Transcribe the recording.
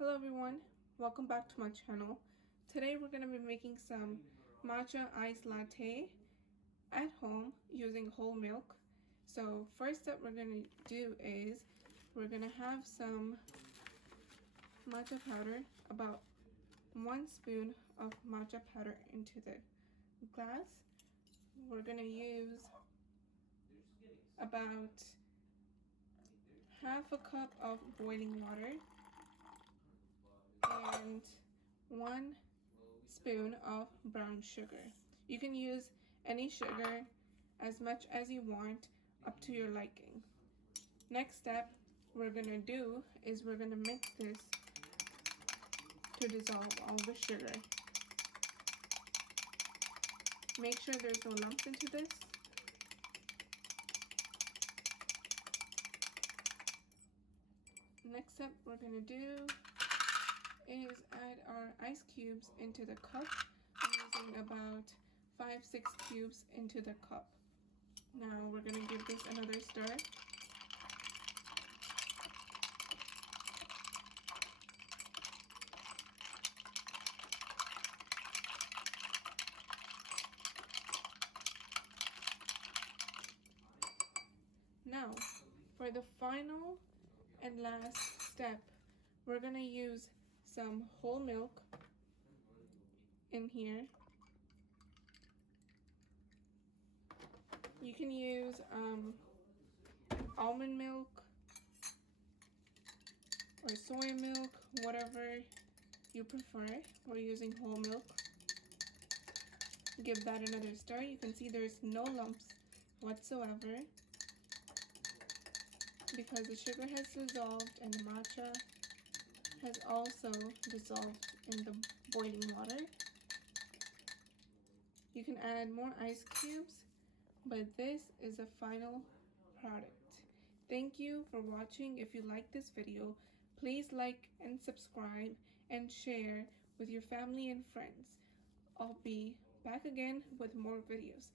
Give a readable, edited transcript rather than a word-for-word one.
Hello everyone, welcome back to my channel. Today we're going to be making some matcha iced latte at home using whole milk. So first step we're going to do is we're going to have some matcha powder, about 1 spoon of matcha powder into the glass. We're going to use about half a cup of boiling water and 1 spoon of brown sugar. You can use any sugar as much as you want, up to your liking. Next step we're gonna do is we're gonna mix this to dissolve all the sugar. Make sure there's no lumps into this. Next step we're gonna do is add our ice cubes into the cup. I'm using about 5-6 cubes into the cup. Now we're gonna give this another stir. Now for the final and last step, we're gonna use some whole milk in here. You can use almond milk or soy milk, whatever you prefer. We're using whole milk. Give that another stir. You can see there's no lumps whatsoever because the sugar has dissolved and the matcha has also dissolved in the boiling water. You can add more ice cubes, but this is a final product. Thank you for watching. If you like this video, please like and subscribe and share with your family and friends. I'll be back again with more videos.